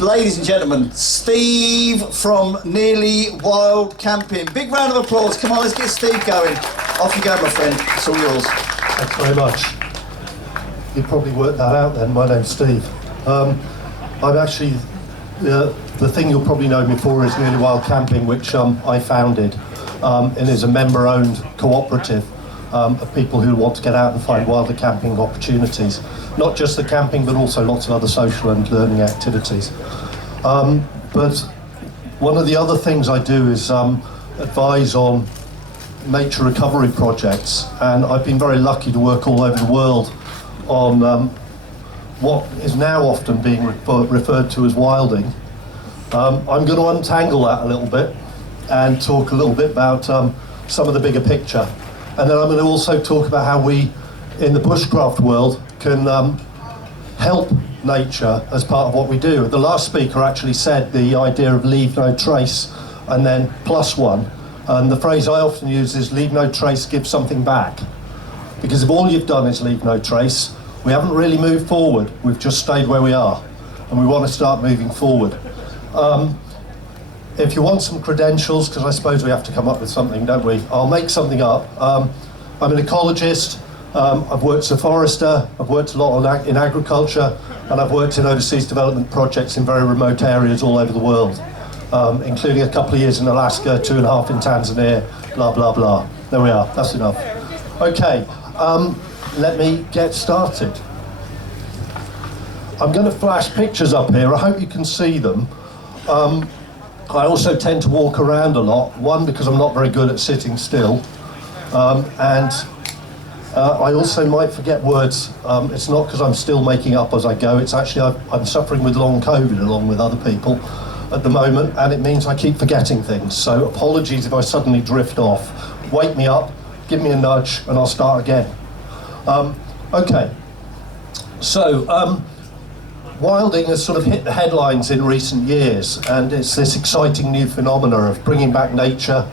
Ladies and gentlemen, Steve from Nearly Wild Camping. Big round of applause. Come on, let's get Steve going. Off you go, my friend. It's all yours. Thanks very much. You probably worked that out then. My name's Steve. I'm actually, the thing you'll probably know me for is Nearly Wild Camping, which I founded and is a member-owned cooperative of people who want to get out and find wilder camping opportunities. Not just the camping, but also lots of other social and learning activities. But one of the other things I do is advise on nature recovery projects, and I've been very lucky to work all over the world on what is now often being referred to as wilding. I'm going to untangle that a little bit and talk a little bit about some of the bigger picture. And then I'm going to also talk about how we, in the bushcraft world, can help nature as part of what we do. The last speaker actually said the idea of leave no trace and then +1. And the phrase I often use is leave no trace, give something back. Because if all you've done is leave no trace, we haven't really moved forward. We've just stayed where we are. And we want to start moving forward. If you want some credentials, because I suppose we have to come up with something, don't we? I'll make something up. I'm an ecologist. I've worked as a forester. I've worked a lot in agriculture, and I've worked in overseas development projects in very remote areas all over the world, including a couple of years in Alaska, 2.5 in Tanzania, blah, blah, blah. There we are. That's enough. Okay, let me get started. I'm going to flash pictures up here. I hope you can see them. I also tend to walk around a lot, one because I'm not very good at sitting still, and I also might forget words. It's not because I'm still making up as I go, it's actually I'm suffering with long COVID along with other people at the moment, and it means I keep forgetting things, so apologies if I suddenly drift off. Wake me up, give me a nudge, and I'll start again. Okay, so wilding has sort of hit the headlines in recent years, and it's this exciting new phenomena of bringing back nature,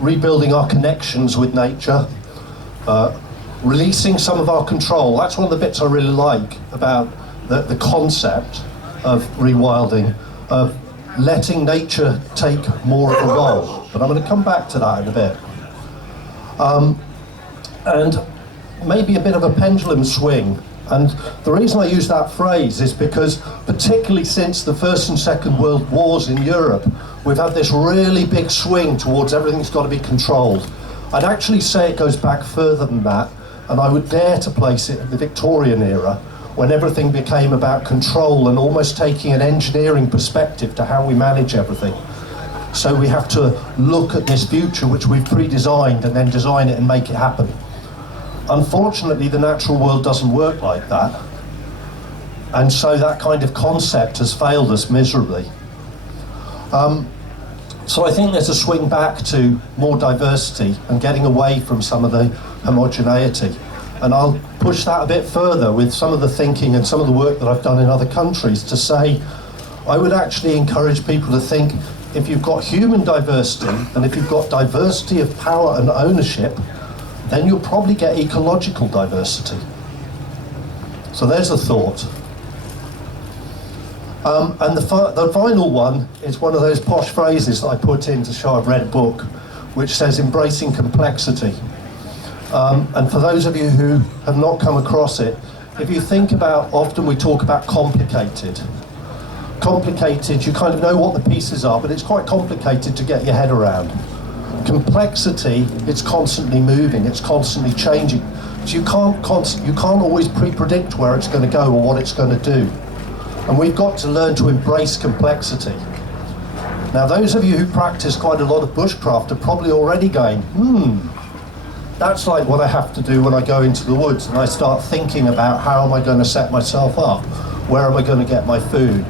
rebuilding our connections with nature, releasing some of our control. That's one of the bits I really like about the concept of rewilding, of letting nature take more of a role. But I'm going to come back to that in a bit. And maybe a bit of a pendulum swing. And the reason I use that phrase is because, particularly since the First and Second World Wars in Europe, we've had this really big swing towards everything's got to be controlled. I'd actually say it goes back further than that, and I would dare to place it in the Victorian era, when everything became about control and almost taking an engineering perspective to how we manage everything. So we have to look at this future which we've pre-designed and then design it and make it happen. Unfortunately, the natural world doesn't work like that, and so that kind of concept has failed us miserably. So I think there's a swing back to more diversity and getting away from some of the homogeneity. And I'll push that a bit further with some of the thinking and some of the work that I've done in other countries to say, I would actually encourage people to think, if you've got human diversity and if you've got diversity of power and ownership, then you'll probably get ecological diversity. So there's a thought. And the final one is one of those posh phrases that I put in to show I've read a book, which says embracing complexity. And for those of you who have not come across it, if you think about, often we talk about complicated. Complicated, you kind of know what the pieces are, but it's quite complicated to get your head around. Complexity, it's constantly moving, it's constantly changing. So you can't always pre-predict where it's going to go or what it's going to do. And we've got to learn to embrace complexity. Now, those of you who practice quite a lot of bushcraft are probably already going, that's like what I have to do when I go into the woods and I start thinking about how am I going to set myself up? Where am I going to get my food?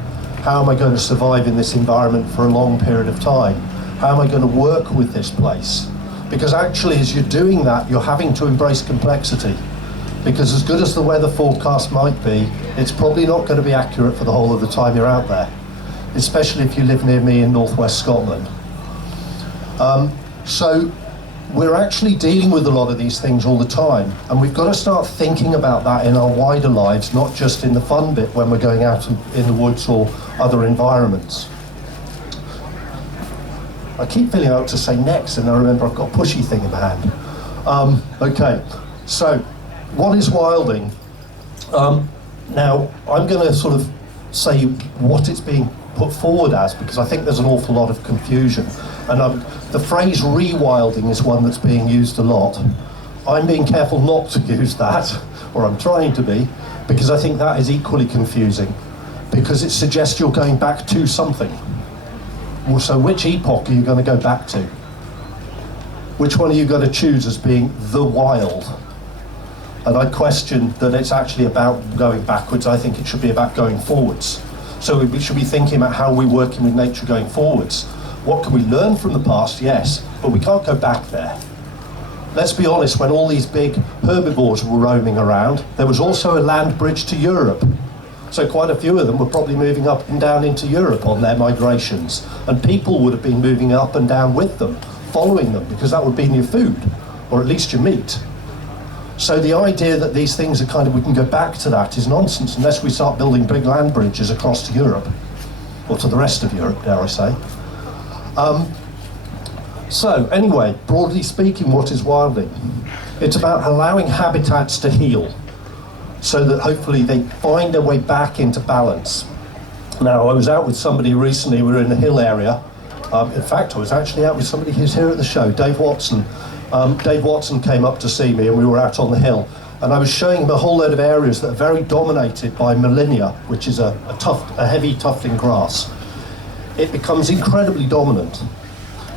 How am I going to survive in this environment for a long period of time? How am I going to work with this place? Because actually, as you're doing that, you're having to embrace complexity. Because as good as the weather forecast might be, it's probably not going to be accurate for the whole of the time you're out there, especially if you live near me in northwest Scotland. So we're actually dealing with a lot of these things all the time, and we've got to start thinking about that in our wider lives, not just in the fun bit when we're going out in the woods or other environments. I keep feeling out to say next, and I remember I've got a pushy thing in my hand. Okay, so what is wilding? Now, I'm going to sort of say what it's being put forward as, because I think there's an awful lot of confusion. And the phrase rewilding is one that's being used a lot. I'm being careful not to use that, or I'm trying to be, because I think that is equally confusing, because it suggests you're going back to something. Well, so which epoch are you going to go back to? Which one are you going to choose as being the wild? And I question that it's actually about going backwards. I think it should be about going forwards. So we should be thinking about how we're working with nature going forwards. What can we learn from the past? Yes, but we can't go back there. Let's be honest, when all these big herbivores were roaming around, there was also a land bridge to Europe. So quite a few of them were probably moving up and down into Europe on their migrations. And people would have been moving up and down with them, following them, because that would have been your food, or at least your meat. So the idea that these things are kind of, we can go back to that is nonsense, unless we start building big land bridges across to Europe, or to the rest of Europe, dare I say. So anyway, broadly speaking, what is wilding? It's about allowing habitats to heal, so that hopefully they find their way back into balance. Now, I was out with somebody recently, we were in the hill area. In fact, I was actually out with somebody who's here at the show, Dave Watson. Dave Watson came up to see me, and we were out on the hill. And I was showing him a whole load of areas that are very dominated by Millennia, which is a heavy tufting grass. It becomes incredibly dominant.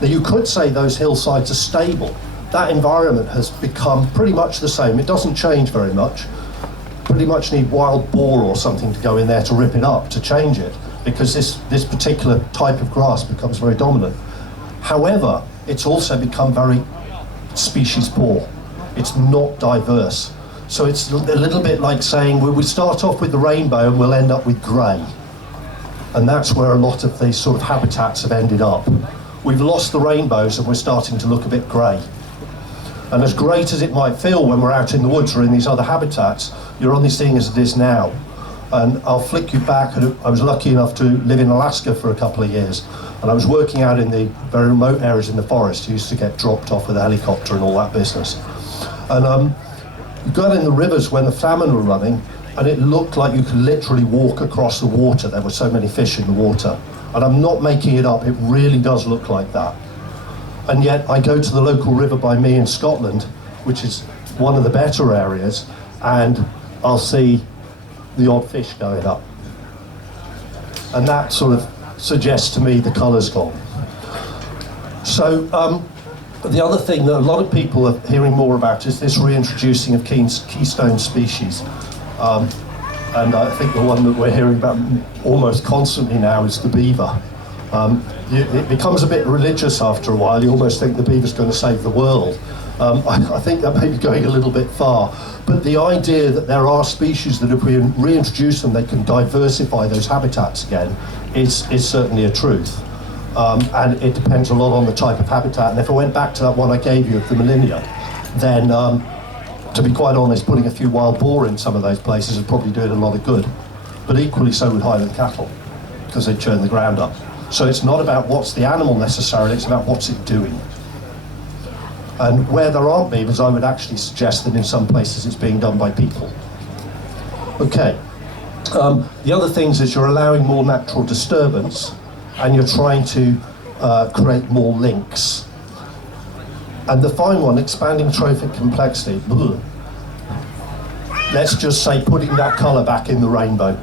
Now, you could say those hillsides are stable. That environment has become pretty much the same. It doesn't change very much. Pretty much need wild boar or something to go in there to rip it up, to change it, because this particular type of grass becomes very dominant. However, it's also become very species poor. It's not diverse. So it's a little bit like saying, well, we start off with the rainbow and we'll end up with grey. And that's where a lot of these sort of habitats have ended up. We've lost the rainbows and we're starting to look a bit grey. And as great as it might feel when we're out in the woods or in these other habitats, you're only seeing as it is now. And I'll flick you back. I was lucky enough to live in Alaska for a couple of years. And I was working out in the very remote areas in the forest. I used to get dropped off with a helicopter and all that business. And you got in the rivers when the salmon were running, and it looked like you could literally walk across the water. There were so many fish in the water. And I'm not making it up, it really does look like that. And yet I go to the local river by me in Scotland, which is one of the better areas, and I'll see the odd fish going up. And that sort of suggests to me the colour's gone. So the other thing that a lot of people are hearing more about is this reintroducing of keystone species. And I think the one that we're hearing about almost constantly now is the beaver. It becomes a bit religious after a while. You almost think the beaver's going to save the world. I think that may be going a little bit far. But the idea that there are species that if we reintroduce them, they can diversify those habitats again is certainly a truth. And it depends a lot on the type of habitat. And if I went back to that one I gave you of the Millennia, then to be quite honest, putting a few wild boar in some of those places would probably do it a lot of good. But equally so would Highland cattle, because they churn the ground up. So it's not about what's the animal necessarily, it's about what's it doing. And where there aren't beavers, I would actually suggest that in some places it's being done by people. Okay. The other things is you're allowing more natural disturbance, and you're trying to create more links. And the fine one, expanding trophic complexity. Ugh. Let's just say putting that colour back in the rainbow,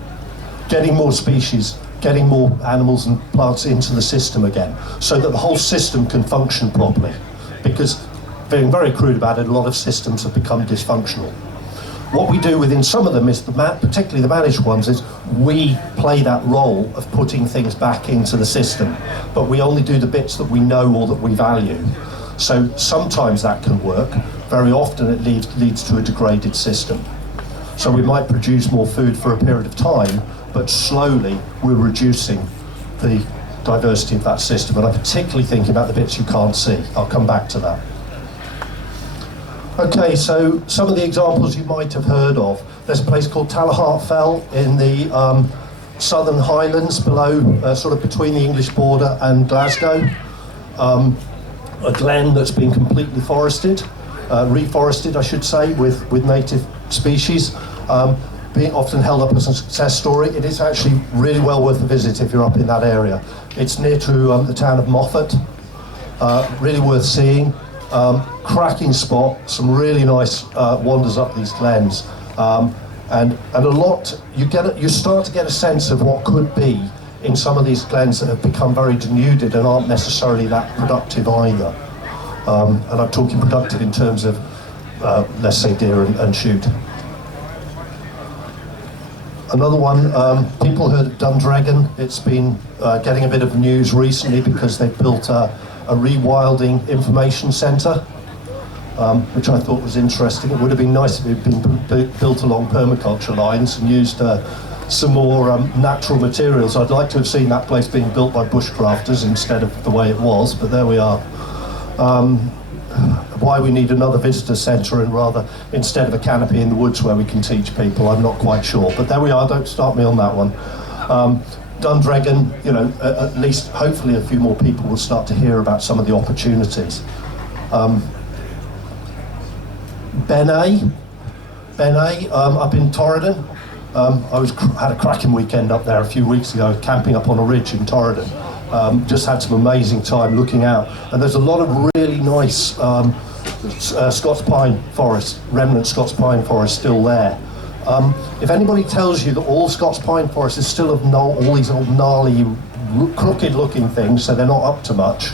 getting more species, getting more animals and plants into the system again, so that the whole system can function properly. Because, being very crude about it, a lot of systems have become dysfunctional. What we do within some of them is, particularly the managed ones, is we play that role of putting things back into the system, but we only do the bits that we know or that we value. So sometimes that can work. Very often it leads to a degraded system. So we might produce more food for a period of time, but slowly we're reducing the diversity of that system. And I'm particularly thinking about the bits you can't see. I'll come back to that. Okay, so some of the examples you might have heard of. There's a place called Talahart Fell in the southern Highlands below, sort of between the English border and Glasgow. A glen that's been completely forested, reforested I should say, with native species, being often held up as a success story. It is actually really well worth a visit if you're up in that area. It's near to the town of Moffat, really worth seeing. Cracking spot, some really nice wanders up these glens, and a lot, you start to get a sense of what could be in some of these glens that have become very denuded and aren't necessarily that productive either. And I'm talking productive in terms of, let's say, deer and shoot. Another one, people heard of Dundregan. It's been getting a bit of news recently because they've built a rewilding information centre, which I thought was interesting. It would have been nice if it had been built along permaculture lines and used some more natural materials. I'd like to have seen that place being built by bushcrafters instead of the way it was, but there we are. Why we need another visitor centre and rather instead of a canopy in the woods where we can teach people, I'm not quite sure. But there we are, don't start me on that one. Dundregan, you know, at least hopefully a few more people will start to hear about some of the opportunities. Benay, up in Torridon. Had a cracking weekend up there a few weeks ago, camping up on a ridge in Torridon. Just had some amazing time looking out, and there's a lot of really nice Scots pine forest, remnant Scots pine forest still there. If anybody tells you that all Scots pine forest is still of all these old gnarly, crooked looking things, so they're not up to much,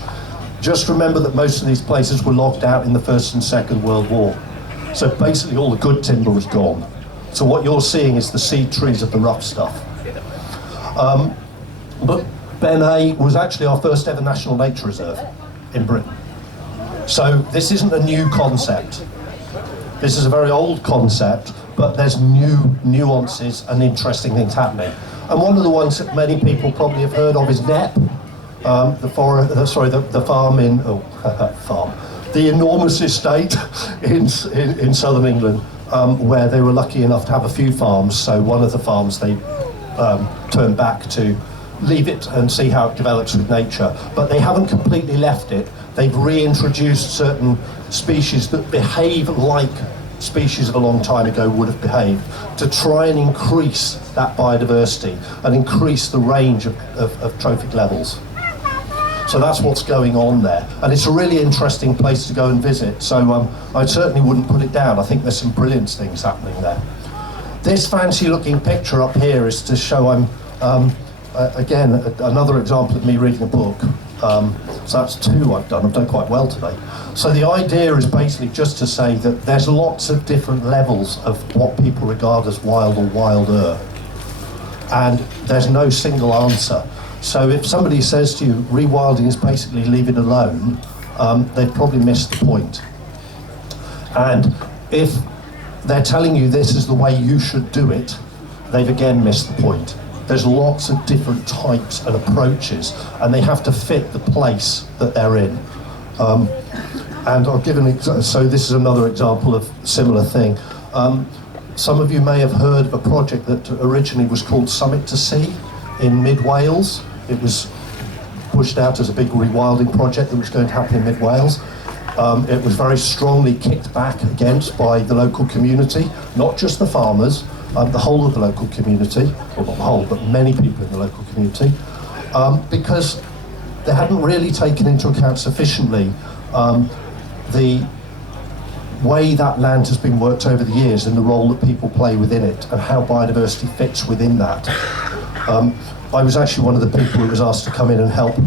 just remember that most of these places were logged out in the First and Second World War. So basically all the good timber was gone. So what you're seeing is the seed trees of the rough stuff. But Benay was actually our first ever national nature reserve in Britain. So this isn't a new concept. This is a very old concept, but there's new nuances and interesting things happening. And one of the ones that many people probably have heard of is Knepp, the farm in, the enormous estate in southern England, where they were lucky enough to have a few farms. So one of the farms they turned back to leave it and see how it develops with nature. But they haven't completely left it. They've reintroduced certain species that behave like species of a long time ago would have behaved, to try and increase that biodiversity and increase the range of trophic levels. So that's what's going on there. And it's a really interesting place to go and visit. So I certainly wouldn't put it down. I think there's some brilliant things happening there. This fancy looking picture up here is to show again, another example of me reading a book. So that's two I've done quite well today. So the idea is basically just to say that there's lots of different levels of what people regard as wild or wilder. And there's no single answer. So if somebody says to you, rewilding is basically leave it alone, they've probably missed the point. And if they're telling you this is the way you should do it, they've again missed the point. There's lots of different types and approaches, and they have to fit the place that they're in. And I'll give an example. So this is another example of a similar thing. Some of you may have heard of a project that originally was called Summit to Sea in mid-Wales. It was pushed out as a big rewilding project that was going to happen in mid-Wales. It was very strongly kicked back against by the local community, not just the farmers, the whole of the local community, or not the whole, but many people in the local community, because they hadn't really taken into account sufficiently the way that land has been worked over the years and the role that people play within it and how biodiversity fits within that. I was actually one of the people who was asked to come in and help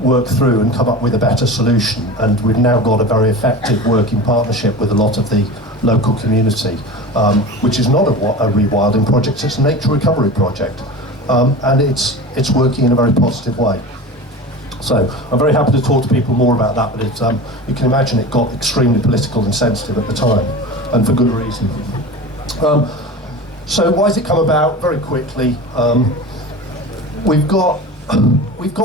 work through and come up with a better solution, and we've now got a very effective working partnership with a lot of the local community, which is not a rewilding project, it's a nature recovery project, and it's working in a very positive way. So I'm very happy to talk to people more about that, but you can imagine it got extremely political and sensitive at the time, and for good reason. So why has it come about? Very quickly, we've got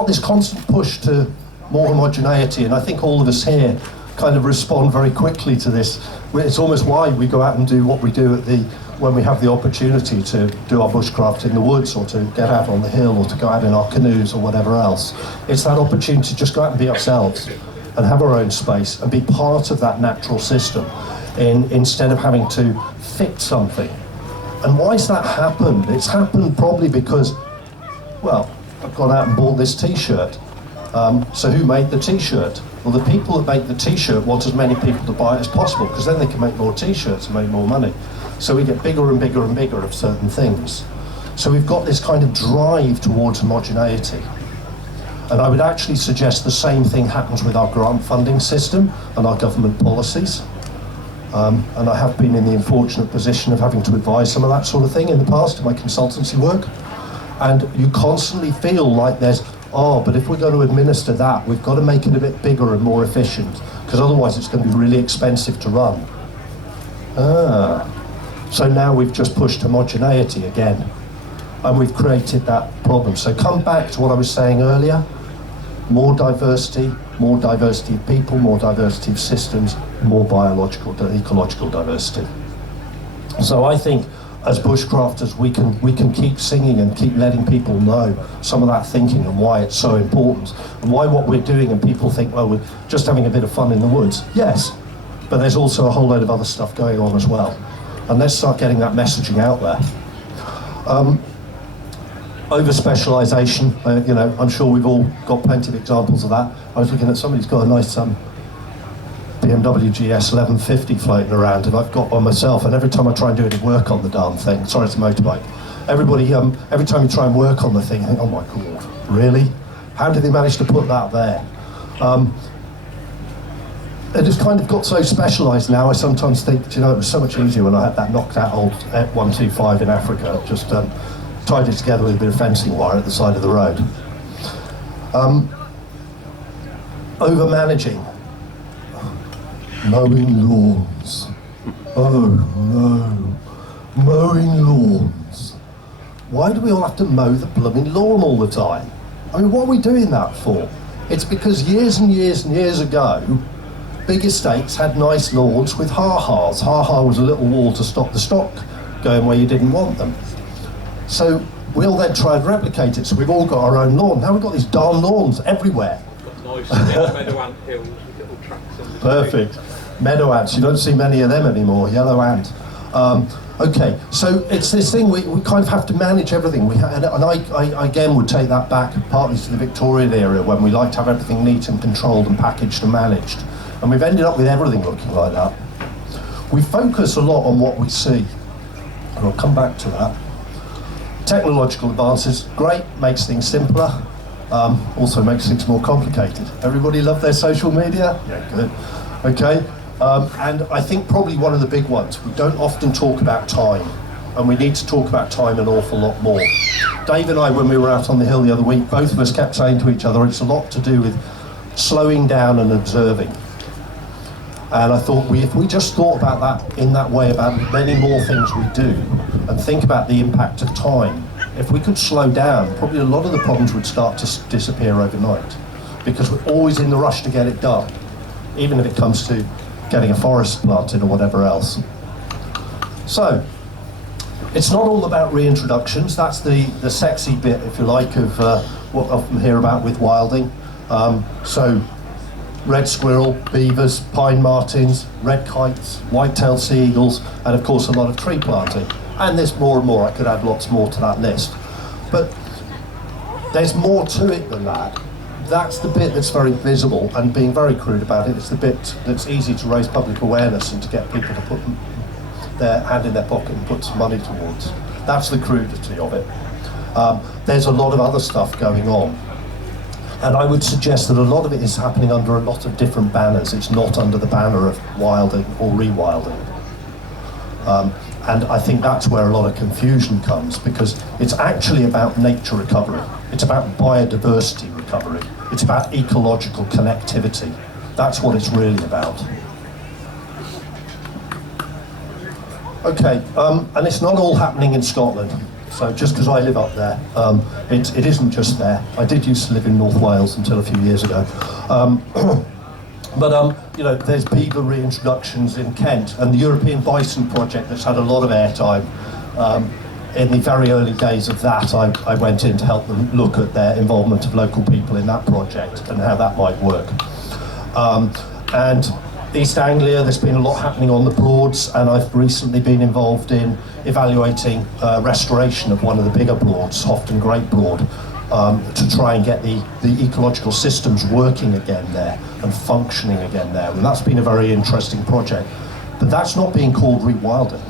this constant push to more homogeneity, and I think all of us here kind of respond very quickly to this. It's almost why we go out and do what we do when we have the opportunity to do our bushcraft in the woods, or to get out on the hill, or to go out in our canoes or whatever else. It's that opportunity to just go out and be ourselves and have our own space and be part of that natural system instead of having to fix something. And why's that happened? It's happened probably because, well, I've gone out and bought this t-shirt. So who made the t-shirt? Well, the people that make the t-shirt want as many people to buy it as possible, because then they can make more t-shirts and make more money. So we get bigger and bigger and bigger of certain things. So we've got this kind of drive towards homogeneity. And I would actually suggest the same thing happens with our grant funding system and our government policies. And I have been in the unfortunate position of having to advise some of that sort of thing in the past in my consultancy work. And you constantly feel like there's, oh, but if we're going to administer that, we've got to make it a bit bigger and more efficient, because otherwise it's going to be really expensive to run. So now we've just pushed homogeneity again, and we've created that problem. So come back to what I was saying earlier, more diversity of people, more diversity of systems, more biological, ecological diversity. So I think as bushcrafters we can keep singing and keep letting people know some of that thinking and why it's so important, and why what we're doing, and people think, well, we're just having a bit of fun in the woods. Yes, but there's also a whole load of other stuff going on as well. And let's start getting that messaging out there. Over-specialisation, you know, I'm sure we've all got plenty of examples of that. I was looking at somebody's got a nice BMW GS 1150 floating around, and I've got one myself, and every time I try and do any work on the darn thing, sorry, it's a motorbike, everybody, every time you try and work on the thing, I think, oh my God, really? How did they manage to put that there? It just kind of got so specialised now, I sometimes think, you know, it was so much easier when I had that knocked out old 125 in Africa, just tied it together with a bit of fencing wire at the side of the road. Over-managing. Mowing lawns. Oh no. Mowing lawns. Why do we all have to mow the blooming lawn all the time? I mean, what are we doing that for? It's because years and years and years ago, big estates had nice lawns with ha-has. Ha-ha was a little wall to stop the stock going where you didn't want them. So we'll then try and replicate it, so we've all got our own lawn. Now we've got these darn lawns everywhere. Nice meadow ant hills with little tracks in the Perfect. Meadow ants, you don't see many of them anymore, yellow ant. Okay, so it's this thing, we kind of have to manage everything. And I again would take that back partly to the Victorian era, when we like to have everything neat and controlled and packaged and managed. And we've ended up with everything looking like that. We focus a lot on what we see, and I'll come back to that. Technological advances, great, makes things simpler, also makes things more complicated. Everybody love their social media? Yeah, good. Okay, and I think probably one of the big ones, we don't often talk about time, and we need to talk about time an awful lot more. Dave and I, when we were out on the hill the other week, both of us kept saying to each other, it's a lot to do with slowing down and observing. And I thought, if we just thought about that in that way, about many more things we do, and think about the impact of time, if we could slow down, probably a lot of the problems would start to disappear overnight, because we're always in the rush to get it done, even if it comes to getting a forest planted or whatever else. So, it's not all about reintroductions. That's the sexy bit, if you like, of what I often hear about with wilding. So, red squirrel, beavers, pine martins, red kites, white-tailed sea eagles, and of course a lot of tree planting. And there's more and more, I could add lots more to that list. But there's more to it than that. That's the bit that's very visible, and being very crude about it, it's the bit that's easy to raise public awareness and to get people to put their hand in their pocket and put some money towards. That's the crudity of it. There's a lot of other stuff going on. And I would suggest that a lot of it is happening under a lot of different banners. It's not under the banner of wilding or rewilding. And I think that's where a lot of confusion comes, because it's actually about nature recovery. It's about biodiversity recovery. It's about ecological connectivity. That's what it's really about. Okay, and it's not all happening in Scotland. So just because I live up there, it isn't just there. I did used to live in North Wales until a few years ago. But you know, there's beaver reintroductions in Kent, and the European Bison Project that's had a lot of airtime. In the very early days of that, I went in to help them look at their involvement of local people in that project and how that might work. And East Anglia, there's been a lot happening on the Broads, and I've recently been involved in evaluating restoration of one of the bigger Broads, Houghton Great Broad, to try and get the ecological systems working again there and functioning again there. And that's been a very interesting project. But that's not being called rewilding.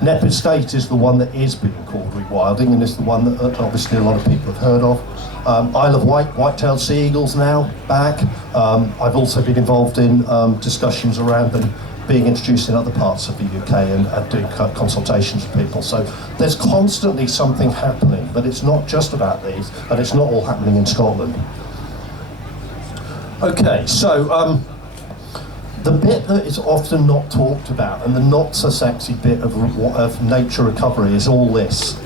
Knepp Estate is the one that is being called rewilding, and it's the one that obviously a lot of people have heard of. Isle of Wight, white-tailed sea eagles now back. I've also been involved in discussions around them being introduced in other parts of the UK and doing consultations with people. So there's constantly something happening, but it's not just about these, and it's not all happening in Scotland. Okay, so the bit that is often not talked about, and the not so sexy bit of nature recovery, is all this.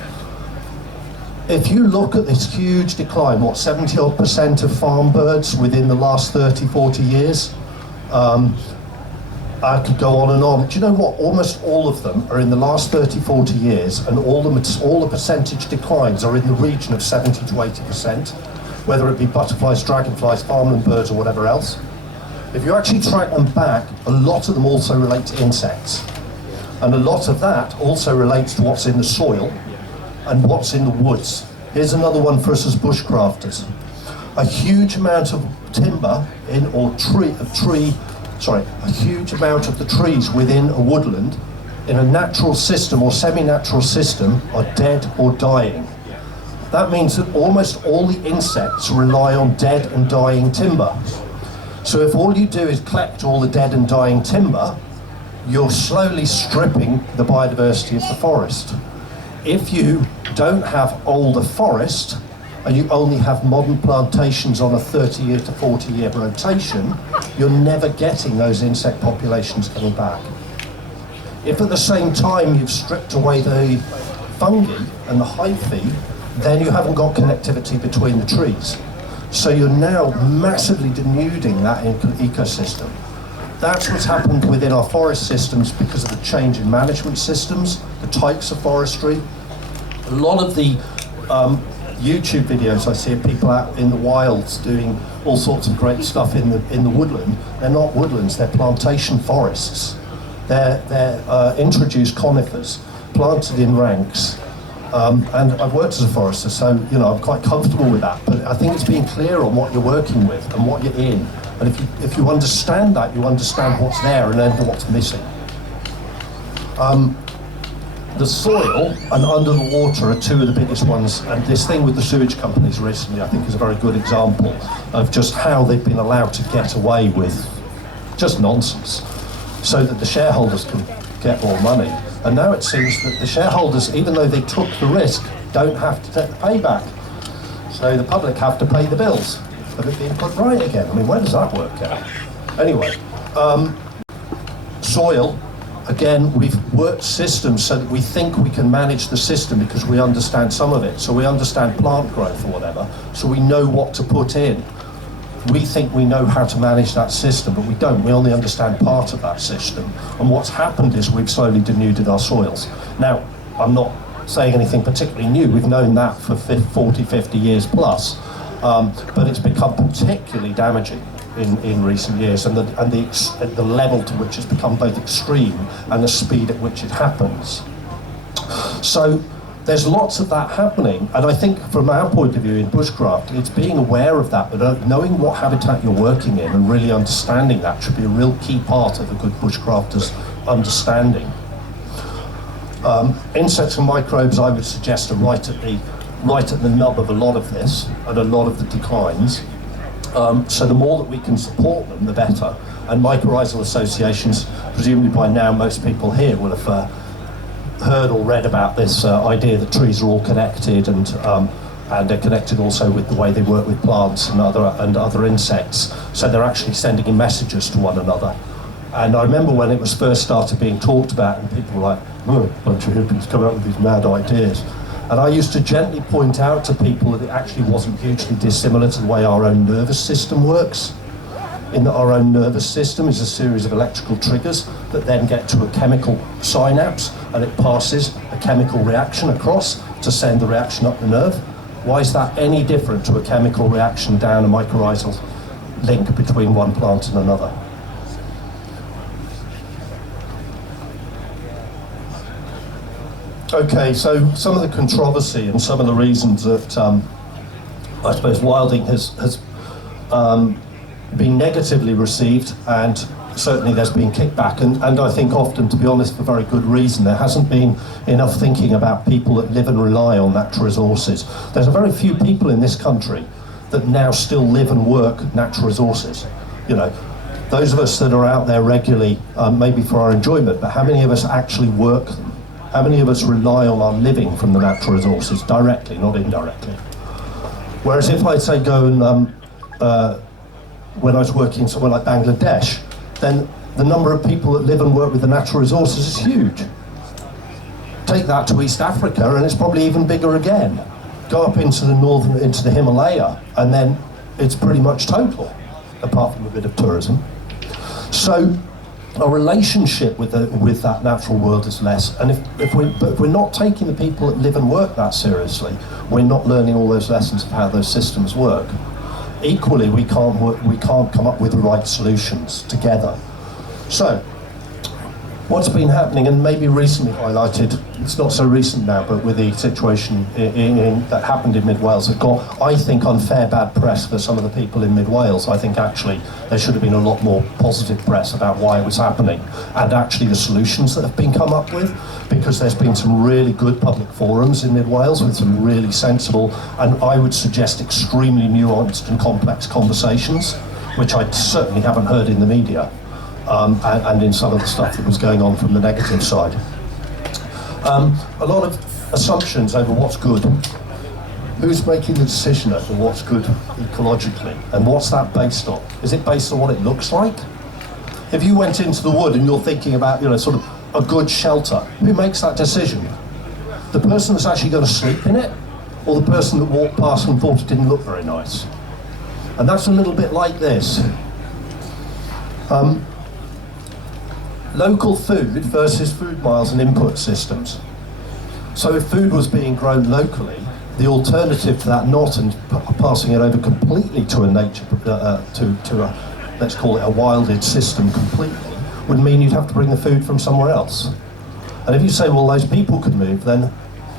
If you look at this huge decline, what, 70% of farm birds within the last 30, 40 years? I could go on and on. Do you know what? Almost all of them are in the last 30, 40 years, and all the percentage declines are in the region of 70 to 80%, whether it be butterflies, dragonflies, farmland birds, or whatever else. If you actually track them back, a lot of them also relate to insects. And a lot of that also relates to what's in the soil and what's in the woods. Here's another one for us as bushcrafters. A huge amount of timber a huge amount of the trees within a woodland in a natural system or semi-natural system are dead or dying. That means that almost all the insects rely on dead and dying timber. So if all you do is collect all the dead and dying timber, you're slowly stripping the biodiversity of the forest. If you don't have older forest, and you only have modern plantations on a 30-year to 40-year rotation, you're never getting those insect populations coming back. If at the same time you've stripped away the fungi and the hyphae, then you haven't got connectivity between the trees. So you're now massively denuding that ecosystem. That's what's happened within our forest systems because of the change in management systems, the types of forestry. A lot of the YouTube videos I see of people out in the wilds doing all sorts of great stuff in the woodland. They're not woodlands, they're plantation forests. They're introduced conifers, planted in ranks. And I've worked as a forester, so you know I'm quite comfortable with that. But I think it's being clear on what you're working with and what you're in. And if you understand that, you understand what's there and then what's missing. The soil and under the water are two of the biggest ones, and this thing with the sewage companies recently I think is a very good example of just how they've been allowed to get away with just nonsense so that the shareholders can get more money. And now it seems that the shareholders, even though they took the risk, don't have to take the payback. So the public have to pay the bills of it being put right again. I mean, where does that work out? Anyway, soil. Again, we've worked systems so that we think we can manage the system because we understand some of it. So we understand plant growth or whatever, so we know what to put in. We think we know how to manage that system, but we don't. We only understand part of that system. And what's happened is we've slowly denuded our soils. Now, I'm not saying anything particularly new. We've known that for 40, 50 years plus. But it's become particularly damaging in recent years, and the level to which it's become both extreme and the speed at which it happens. So there's lots of that happening, and I think from our point of view in bushcraft, it's being aware of that, but knowing what habitat you're working in and really understanding that should be a real key part of a good bushcrafter's understanding. Insects and microbes, I would suggest, are right at the nub of a lot of this and a lot of the declines. So the more that we can support them, the better. And mycorrhizal associations, presumably by now most people here will have heard or read about this idea that trees are all connected, and they're connected also with the way they work with plants and other insects. So they're actually sending in messages to one another. And I remember when it was first started being talked about, and people were like, "Oh, a bunch of hippies come up with these mad ideas." And I used to gently point out to people that it actually wasn't hugely dissimilar to the way our own nervous system works. in that our own nervous system is a series of electrical triggers that then get to a chemical synapse, and it passes a chemical reaction across to send the reaction up the nerve. Why is that any different to a chemical reaction down a mycorrhizal link between one plant and another? Okay, so some of the controversy and some of the reasons that I suppose wilding has been negatively received, and certainly there's been kickback, and I think often, to be honest, for very good reason. There hasn't been enough thinking about people that live and rely on natural resources. There's a very few people in this country that now still live and work natural resources. You know, those of us that are out there regularly, maybe for our enjoyment, but how many of us actually work them? How many of us rely on our living from the natural resources directly, not indirectly? Whereas if I'd say go and, when I was working somewhere like Bangladesh, then the number of people that live and work with the natural resources is huge. Take that to East Africa and it's probably even bigger again. Go up into the Himalaya, and then it's pretty much total, apart from a bit of tourism. So our relationship with that natural world is less, and if we're not taking the people that live and work that seriously, we're not learning all those lessons of how those systems work. Equally, we can't come up with the right solutions together. So, what's been happening, and maybe recently highlighted, it's not so recent now, but with the situation that happened in Mid-Wales, it got, I think, unfair bad press for some of the people in Mid-Wales. I think actually there should have been a lot more positive press about why it was happening, and actually the solutions that have been come up with, because there's been some really good public forums in Mid-Wales with some really sensible, and I would suggest extremely nuanced and complex conversations, which I certainly haven't heard in the media. And in some of the stuff that was going on from the negative side. A lot of assumptions over what's good. Who's making the decision over what's good ecologically? And what's that based on? Is it based on what it looks like? If you went into the wood and you're thinking about, sort of a good shelter, who makes that decision? The person that's actually going to sleep in it? Or the person that walked past and thought it didn't look very nice? And that's a little bit like this. Local food versus food miles and input systems. So if food was being grown locally, the alternative to that, not and passing it over completely to a nature, let's call it a wilded system completely, would mean you'd have to bring the food from somewhere else. And if you say, well, those people could move, then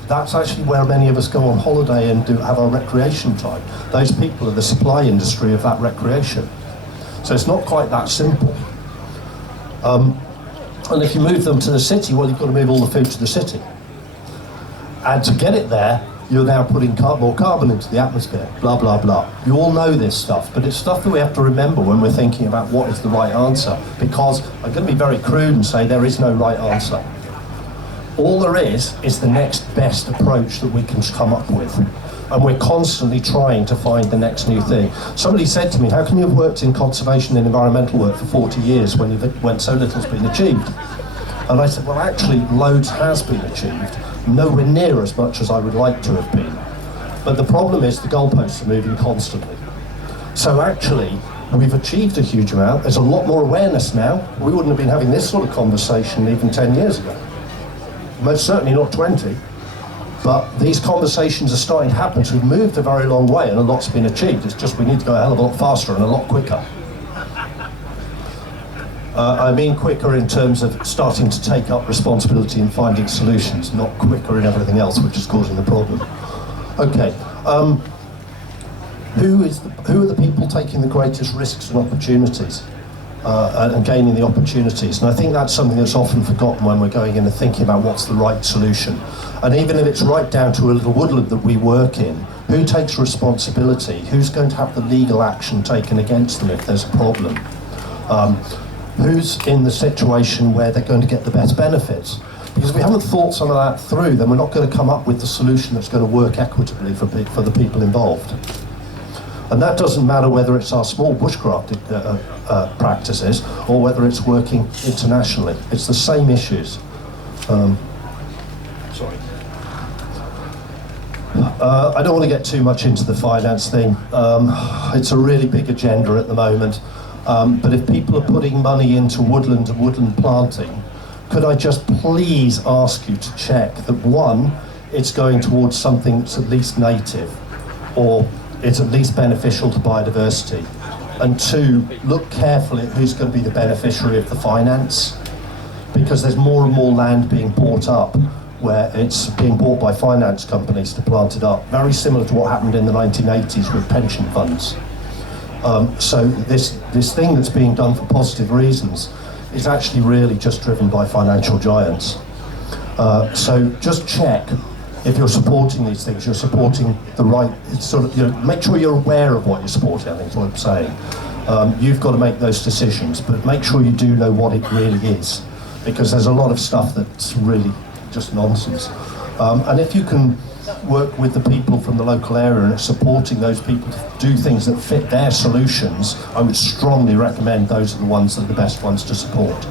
that's actually where many of us go on holiday and have our recreation time. Those people are the supply industry of that recreation. So it's not quite that simple. And if you move them to the city, well, you've got to move all the food to the city. And to get it there, you're now putting more carbon into the atmosphere, blah, blah, blah. You all know this stuff, but it's stuff that we have to remember when we're thinking about what is the right answer, because I'm going to be very crude and say there is no right answer. All there is the next best approach that we can come up with. And we're constantly trying to find the next new thing. Somebody said to me, how can you have worked in conservation and environmental work for 40 years when so little's been achieved? And I said, well, actually, loads has been achieved, nowhere near as much as I would like to have been. But the problem is the goalposts are moving constantly. So actually, we've achieved a huge amount. There's a lot more awareness now. We wouldn't have been having this sort of conversation even 10 years ago. Most certainly not 20. But these conversations are starting to happen, so we've moved a very long way and a lot's been achieved. It's just we need to go a hell of a lot faster and a lot quicker. I mean quicker in terms of starting to take up responsibility and finding solutions, not quicker in everything else which is causing the problem. Okay, who are the people taking the greatest risks and opportunities? And gaining the opportunities. And I think that's something that's often forgotten when we're going in and thinking about what's the right solution. And even if it's right down to a little woodland that we work in, who takes responsibility? Who's going to have the legal action taken against them if there's a problem? Who's in the situation where they're going to get the best benefits? Because if we haven't thought some of that through, then we're not going to come up with the solution that's going to work equitably for the people involved. And that doesn't matter whether it's our small bushcraft practices or whether it's working internationally. It's the same issues. Sorry. I don't want to get too much into the finance thing. It's a really big agenda at the moment. But if people are putting money into woodland and woodland planting, could I just please ask you to check that, one, it's going towards something that's at least native, or it's at least beneficial to biodiversity, and two, look carefully at who's going to be the beneficiary of the finance, because there's more and more land being bought up where it's being bought by finance companies to plant it up, very similar to what happened in the 1980s with pension funds. So this thing that's being done for positive reasons is actually really just driven by financial giants. So just check if you're supporting these things, you're supporting the right, sort of, make sure you're aware of what you're supporting, I think is what I'm saying. You've got to make those decisions, but make sure you do know what it really is, because there's a lot of stuff that's really just nonsense. And if you can work with the people from the local area and supporting those people to do things that fit their solutions, I would strongly recommend those are the ones that are the best ones to support.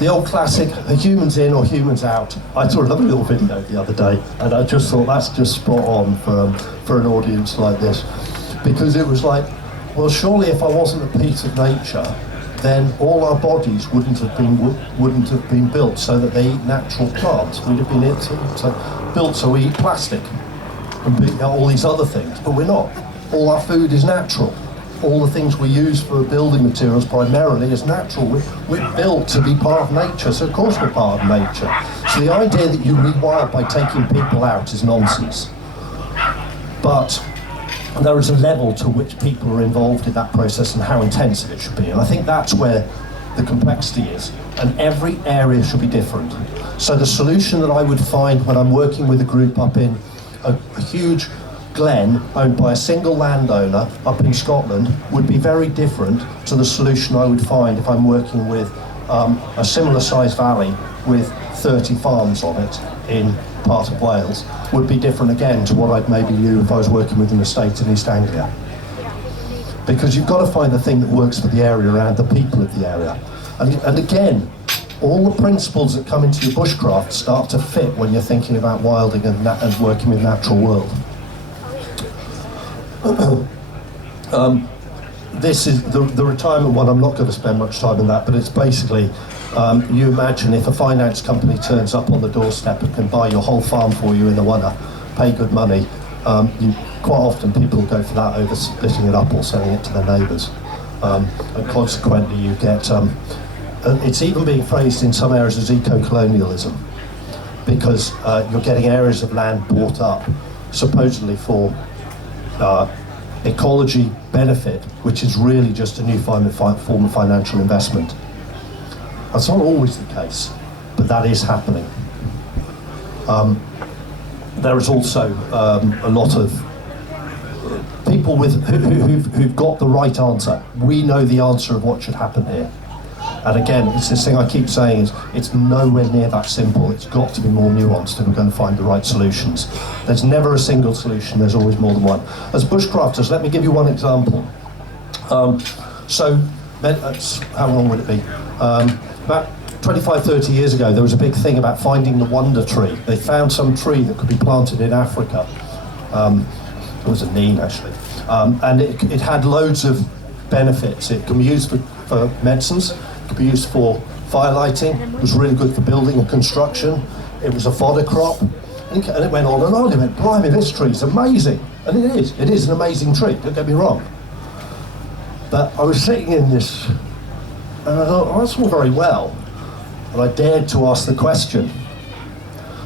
The old classic, are humans in or humans out? I saw another little video the other day, and I just thought that's just spot on for an audience like this, because it was like, well, surely if I wasn't a piece of nature, then all our bodies wouldn't have been built so that they eat natural plants. We'd have been built so we eat plastic and all these other things, but we're not. All our food is natural. All the things we use for building materials primarily is natural. We're built to be part of nature, so of course we're part of nature. So the idea that you rewild by taking people out is nonsense. But there is a level to which people are involved in that process and how intensive it should be. And I think that's where the complexity is. And every area should be different. So the solution that I would find when I'm working with a group up in a huge glen owned by a single landowner up in Scotland would be very different to the solution I would find if I'm working with a similar sized valley with 30 farms on it in part of Wales, would be different again to what I'd maybe do if I was working with an estate in East Anglia. Because you've got to find the thing that works for the area and the people of the area. And again, all the principles that come into your bushcraft start to fit when you're thinking about wilding and working with natural world. This is the retirement one. I'm not going to spend much time on that, but it's basically, you imagine if a finance company turns up on the doorstep and can buy your whole farm for you in the winter, pay good money, quite often people will go for that over splitting it up or selling it to their neighbours. And consequently you get, it's even being phrased in some areas as eco-colonialism, because you're getting areas of land bought up supposedly for ecology benefit, which is really just a new form of financial investment. That's not always the case, but that is happening. There is also a lot of people who've got the right answer. We know the answer of what should happen here. And again, it's this thing I keep saying is, it's nowhere near that simple. It's got to be more nuanced if we're going to find the right solutions. There's never a single solution, there's always more than one. As bushcrafters, let me give you one example. How long would it be? About 25, 30 years ago, there was a big thing about finding the wonder tree. They found some tree that could be planted in Africa. It was a neem, actually. And it had loads of benefits. It can be used for medicines. It could be used for fire lighting. It was really good for building and construction. It was a fodder crop. And it went on and on. It went, blimey, this tree's amazing. And it is an amazing tree, don't get me wrong. But I was sitting in this, and I thought, oh, that's all very well. And I dared to ask the question,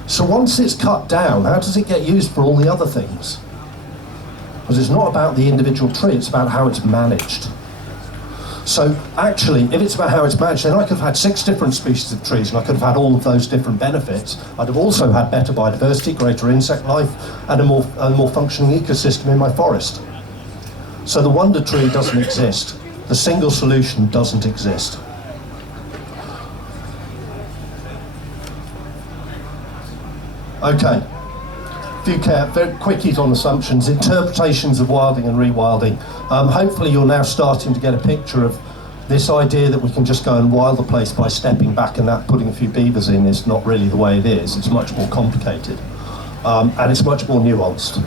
so once it's cut down, how does it get used for all the other things? Because it's not about the individual tree, it's about how it's managed. So actually, if it's about how it's managed, then I could have had 6 different species of trees, and I could have had all of those different benefits. I'd have also had better biodiversity, greater insect life, and a more functioning ecosystem in my forest. So the wonder tree doesn't exist. The single solution doesn't exist. Okay. Few very quickies on assumptions, interpretations of wilding and rewilding. Hopefully you're now starting to get a picture of this idea that we can just go and wild the place by stepping back and putting a few beavers in is not really the way it is. It's much more complicated, and it's much more nuanced.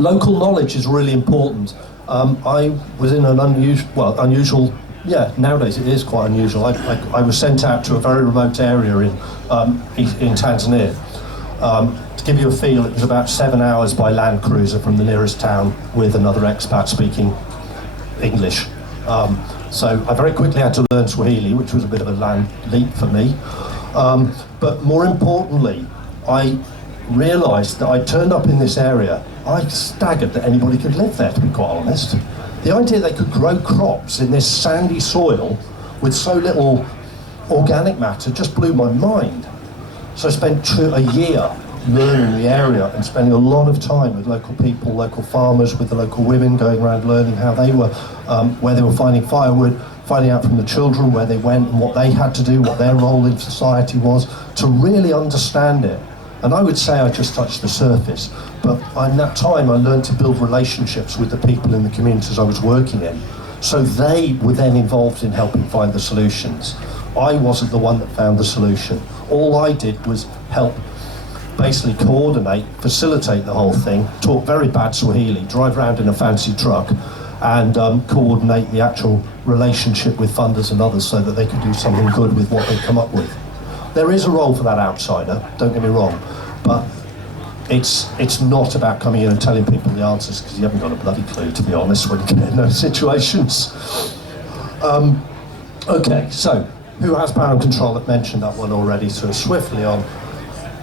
Local knowledge is really important. I was in an unusual, yeah, nowadays it is quite unusual. I was sent out to a very remote area in Tanzania. To give you a feel, it was about 7 hours by land cruiser from the nearest town with another expat speaking English. So I very quickly had to learn Swahili, which was a bit of a land leap for me. But more importantly, I realised that I turned up in this area. I staggered that anybody could live there, to be quite honest. The idea they could grow crops in this sandy soil with so little organic matter just blew my mind. So I spent a year learning the area and spending a lot of time with local people, local farmers, with the local women, going around learning how they were, where they were finding firewood, finding out from the children where they went and what they had to do, what their role in society was, to really understand it. And I would say I just touched the surface, but in that time I learned to build relationships with the people in the communities I was working in, so they were then involved in helping find the solutions. I wasn't the one that found the solution. All I did was help basically coordinate, facilitate the whole thing, talk very bad Swahili, drive around in a fancy truck, and coordinate the actual relationship with funders and others so that they could do something good with what they'd come up with. There is a role for that outsider, don't get me wrong, but it's not about coming in and telling people the answers, because you haven't got a bloody clue, to be honest, when you get in those situations. Okay, so who has power and control? I've mentioned that one already, so swiftly on.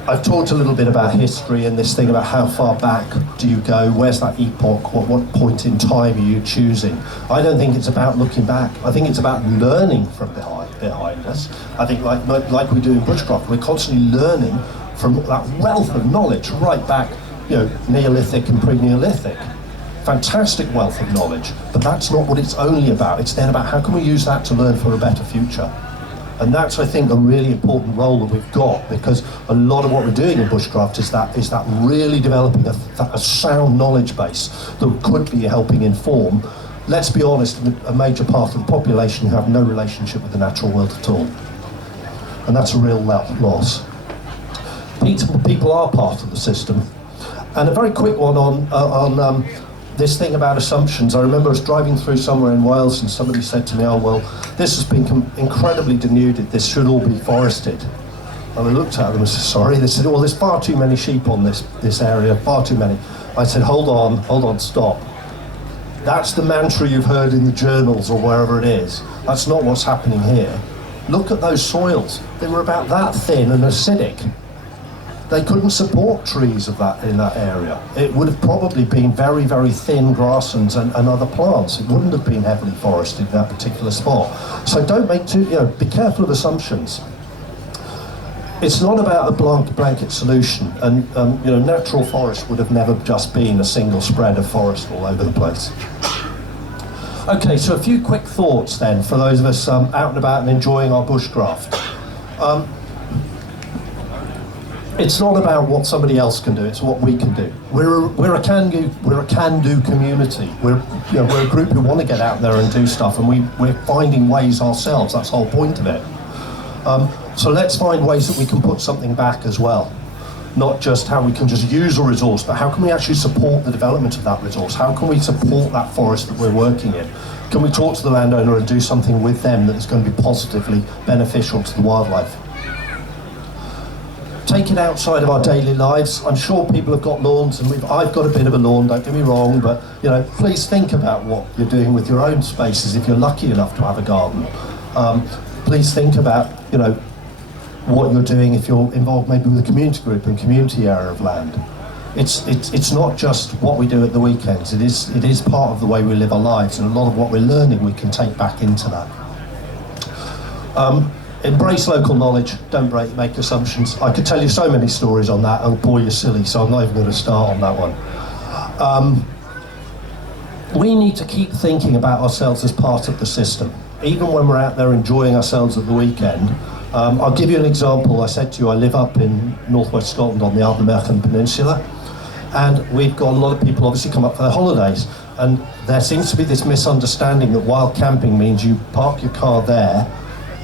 I've talked a little bit about history and this thing about how far back do you go, where's that epoch, what point in time are you choosing? I don't think it's about looking back, I think it's about learning from behind us. I think like we do in Bushcraft, we're constantly learning from that wealth of knowledge right back, Neolithic and pre-Neolithic. Fantastic wealth of knowledge, but that's not what it's only about. It's then about how can we use that to learn for a better future. And that's, I think, a really important role that we've got, because a lot of what we're doing in Bushcraft is that really developing a sound knowledge base that could be helping inform, let's be honest, a major part of the population who have no relationship with the natural world at all. And that's a real loss. People are part of the system. And a very quick one on this thing about assumptions. I remember I was driving through somewhere in Wales and somebody said to me, oh well, this has been incredibly denuded, this should all be forested. And I looked at them and said, sorry, they said, well, there's far too many sheep on this area, far too many. I said, hold on, stop. That's the mantra you've heard in the journals or wherever it is. That's not what's happening here. Look at those soils. They were about that thin and acidic. They couldn't support trees of that in that area. It would have probably been very, very thin grasslands and other plants. It wouldn't have been heavily forested in that particular spot. So don't make be careful of assumptions. It's not about a blanket solution, and natural forest would have never just been a single spread of forest all over the place. Okay, so a few quick thoughts then for those of us out and about and enjoying our bushcraft. It's not about what somebody else can do, it's what we can do. We're a can-do community. We're a group who want to get out there and do stuff, and we're finding ways ourselves. That's the whole point of it. So let's find ways that we can put something back as well. Not just how we can just use a resource, but how can we actually support the development of that resource? How can we support that forest that we're working in? Can we talk to the landowner and do something with them that's going to be positively beneficial to the wildlife? Take it outside of our daily lives. I'm sure people have got lawns, and I've got a bit of a lawn, don't get me wrong, but please think about what you're doing with your own spaces if you're lucky enough to have a garden. Please think about what you're doing if you're involved maybe with a community group and community area of land. It's not just what we do at the weekends, it is part of the way we live our lives, and a lot of what we're learning we can take back into that. Embrace local knowledge, don't make assumptions. I could tell you so many stories on that, I'll bore you silly, so I'm not even going to start on that one. We need to keep thinking about ourselves as part of the system, even when we're out there enjoying ourselves at the weekend. I'll give you an example. I said to you, I live up in northwest Scotland on the Ardnamurchan Peninsula, and we've got a lot of people obviously come up for their holidays, and there seems to be this misunderstanding that wild camping means you park your car there,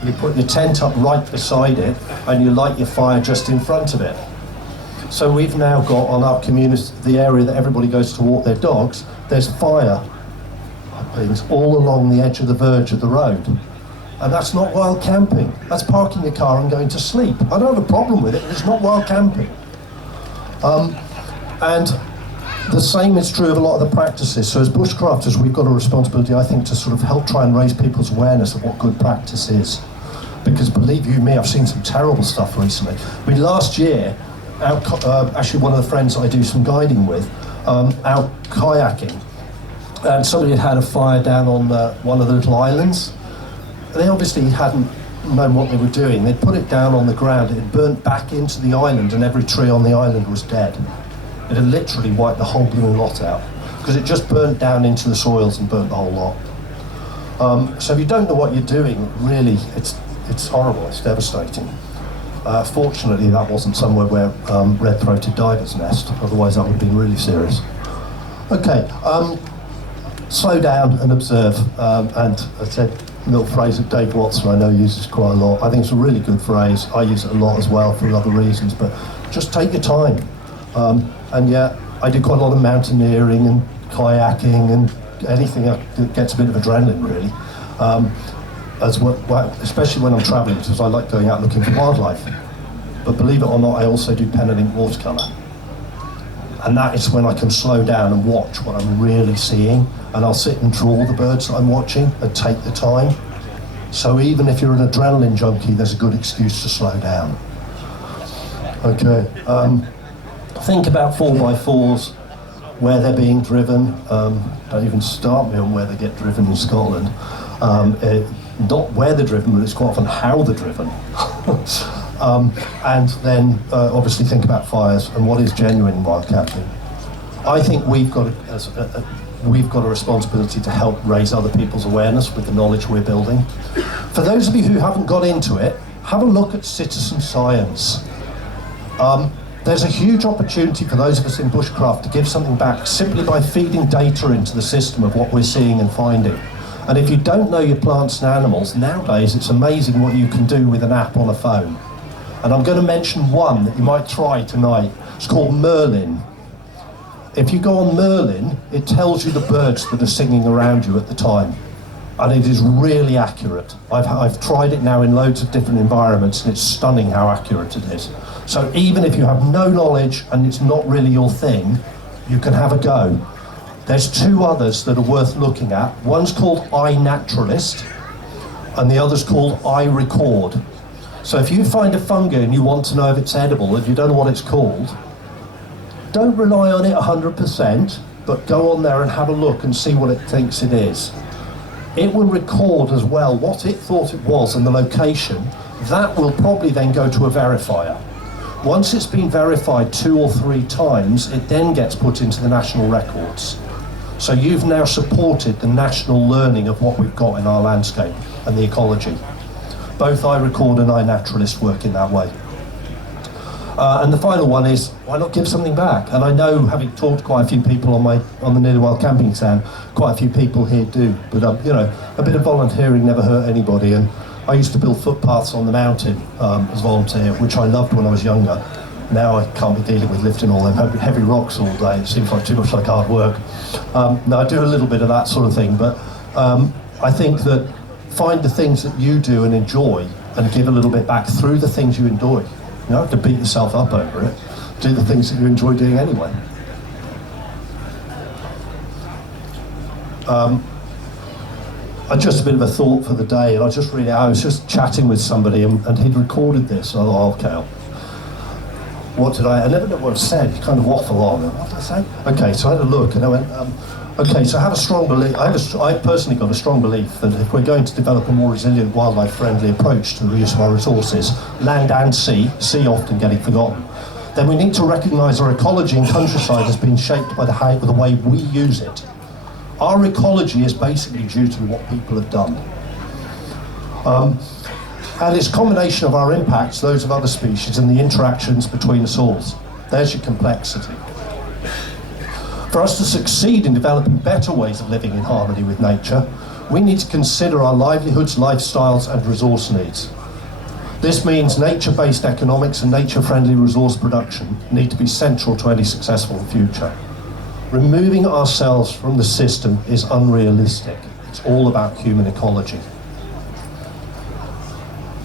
you put your tent up right beside it, and you light your fire just in front of it. So we've now got on our community, the area that everybody goes to walk their dogs, there's fire things all along the edge of the verge of the road. And that's not wild camping. That's parking your car and going to sleep. I don't have a problem with it, but it's not wild camping. And the same is true of a lot of the practices. So as bushcrafters, we've got a responsibility, I think, to sort of help try and raise people's awareness of what good practice is. Because believe you me, I've seen some terrible stuff recently. I mean, last year, actually one of the friends I do some guiding with, out kayaking, and somebody had had a fire down on one of the little islands. They obviously hadn't known what they were doing. They'd put it down on the ground, it had burnt back into the island, and every tree on the island was dead. It had literally wiped the whole blue lot out, because it just burnt down into the soils and burnt the whole lot. So if you don't know what you're doing, really, it's horrible, it's devastating. Fortunately, that wasn't somewhere where red-throated divers nest, otherwise that would have been really serious. Okay, slow down and observe, and I said a little phrase that Dave Watson I know uses quite a lot. I think it's a really good phrase. I use it a lot as well for other reasons, but just take your time. And yeah, I do quite a lot of mountaineering and kayaking and anything that gets a bit of adrenaline, really. As well, especially when I'm travelling, because I like going out looking for wildlife. But believe it or not, I also do pen and ink watercolour. And that is when I can slow down and watch what I'm really seeing, and I'll sit and draw the birds that I'm watching and take the time. So even if you're an adrenaline junkie, there's a good excuse to slow down. Okay, think about 4x4s, where they're being driven. Don't even start me on where they get driven in Scotland. Not where they're driven, but it's quite often how they're driven. And then obviously think about fires and what is genuine wild camping. I think we've got a responsibility to help raise other people's awareness with the knowledge we're building. For those of you who haven't got into it, have a look at citizen science. There's a huge opportunity for those of us in bushcraft to give something back simply by feeding data into the system of what we're seeing and finding. And if you don't know your plants and animals, nowadays it's amazing what you can do with an app on a phone. And I'm going to mention one that you might try tonight. It's called Merlin. If you go on Merlin, it tells you the birds that are singing around you at the time. And it is really accurate. I've tried it now in loads of different environments, and it's stunning how accurate it is. So even if you have no knowledge and it's not really your thing, you can have a go. There's two others that are worth looking at. One's called iNaturalist, and the other's called iRecord. So if you find a fungi and you want to know if it's edible and you don't know what it's called, don't rely on it 100%, but go on there and have a look and see what it thinks it is. It will record as well what it thought it was and the location. That will probably then go to a verifier. Once it's been verified 2 or 3 times, it then gets put into the national records. So you've now supported the national learning of what we've got in our landscape and the ecology. Both iRecord and iNaturalist work in that way. And the final one is, why not give something back? And I know, having talked to quite a few people on the Nearly Wild Camping stand, quite a few people here do. But you know, a bit of volunteering never hurt anybody. And I used to build footpaths on the mountain as a volunteer, which I loved when I was younger. Now I can't be dealing with lifting all them heavy rocks all day. It seems like too much like hard work. Now I do a little bit of that sort of thing, but I think that find the things that you do and enjoy and give a little bit back through the things you enjoy. You don't have to beat yourself up over it. Do the things that you enjoy doing anyway. Just a bit of a thought for the day, and I was just chatting with somebody and he'd recorded this. I thought, okay, I never know what I said. You kind of waffle on. What did I say? Okay, so I had a look and I went, okay, so I have a strong belief, I've personally got a strong belief that if we're going to develop a more resilient, wildlife-friendly approach to the use of our resources, land and sea often getting forgotten, then we need to recognise our ecology and countryside has been shaped by the way we use it. Our ecology is basically due to what people have done. And it's a combination of our impacts, those of other species, and the interactions between us all. There's your complexity. For us to succeed in developing better ways of living in harmony with nature, we need to consider our livelihoods, lifestyles, and resource needs. This means nature-based economics and nature-friendly resource production need to be central to any successful future. Removing ourselves from the system is unrealistic. It's all about human ecology.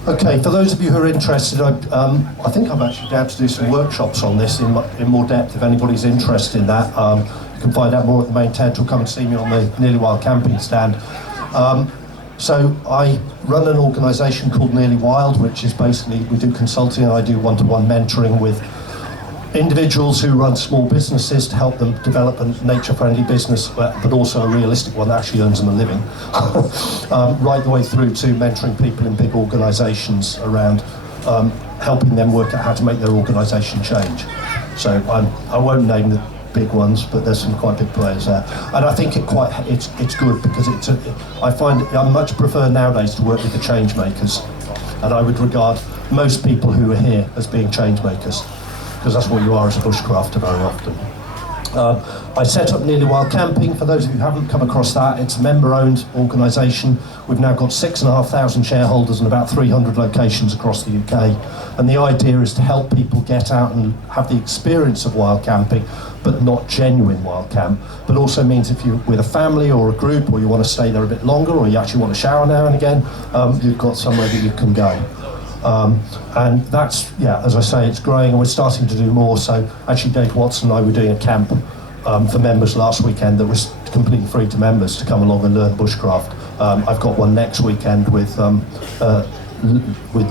Okay, for those of you who are interested, I think I'm actually down to do some workshops on this in more depth if anybody's interested in that. You can find out more at the main tent or come and see me on the Nearly Wild camping stand. So I run an organisation called Nearly Wild, which is basically, we do consulting and I do one-to-one mentoring with individuals who run small businesses to help them develop a nature-friendly business, but also a realistic one that actually earns them a living, right the way through to mentoring people in big organisations around helping them work out how to make their organisation change. So I won't name the big ones, but there's some quite big players there, and I think it's good because I find I much prefer nowadays to work with the change makers, and I would regard most people who are here as being change makers, because that's what you are as a bushcrafter very often. I set up Nearly Wild Camping. For those of you who haven't come across that, it's a member-owned organisation. We've now got 6,500 shareholders and about 300 locations across the UK. And the idea is to help people get out and have the experience of wild camping, but not genuine wild camp. But also means if you're with a family or a group, or you want to stay there a bit longer, or you actually want to shower now and again, you've got somewhere that you can go. And that's, yeah, as I say, it's growing and we're starting to do more. So actually Dave Watson and I were doing a camp for members last weekend that was completely free to members to come along and learn bushcraft. I've got one next weekend with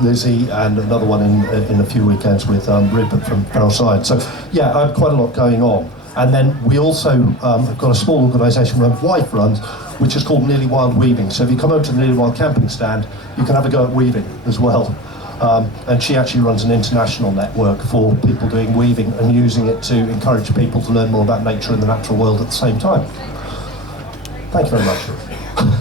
Lizzie, and another one in a few weekends with Rupert from Fellside. So yeah, I have quite a lot going on. And then we also have got a small organisation my wife runs, which is called Nearly Wild Weaving. So if you come over to the Nearly Wild camping stand, you can have a go at weaving as well. And she actually runs an international network for people doing weaving and using it to encourage people to learn more about nature and the natural world at the same time. Thank you very much.